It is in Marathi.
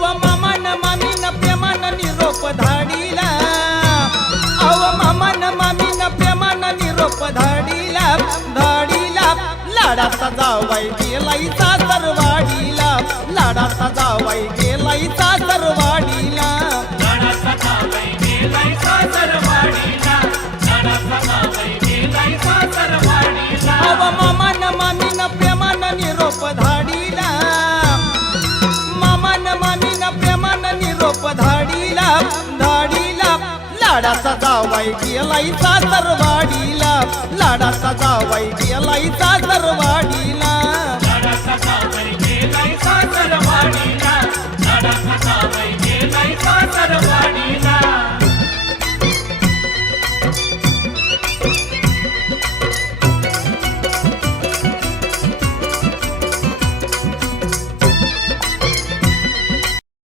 अव मामान मामीन प्रेमान निरोप धाडीला, अव मामान मामीन प्रेमान निरोप धाडीला, धाडीला लाडाचा जावाई गेलाई सासरवाडीला, लाडाचा जावाई गेलाई सासरवाडीला, लाडाचा जावई गेलाय सासरवाडीला, लाडाचा जावई गेलाय सासरवाडीला. अव मामान मामीन प्रेमान निरोप धाडीला, मामान मामीन प्रेमान निरोप धाडीला, धाडीला लाडाचा जावाई गेलाई सासरवाडीला, लाडाचा जावाई गेलाई सासरवाडीला, लाडाचा जावई गेलाय सासरवाडीला,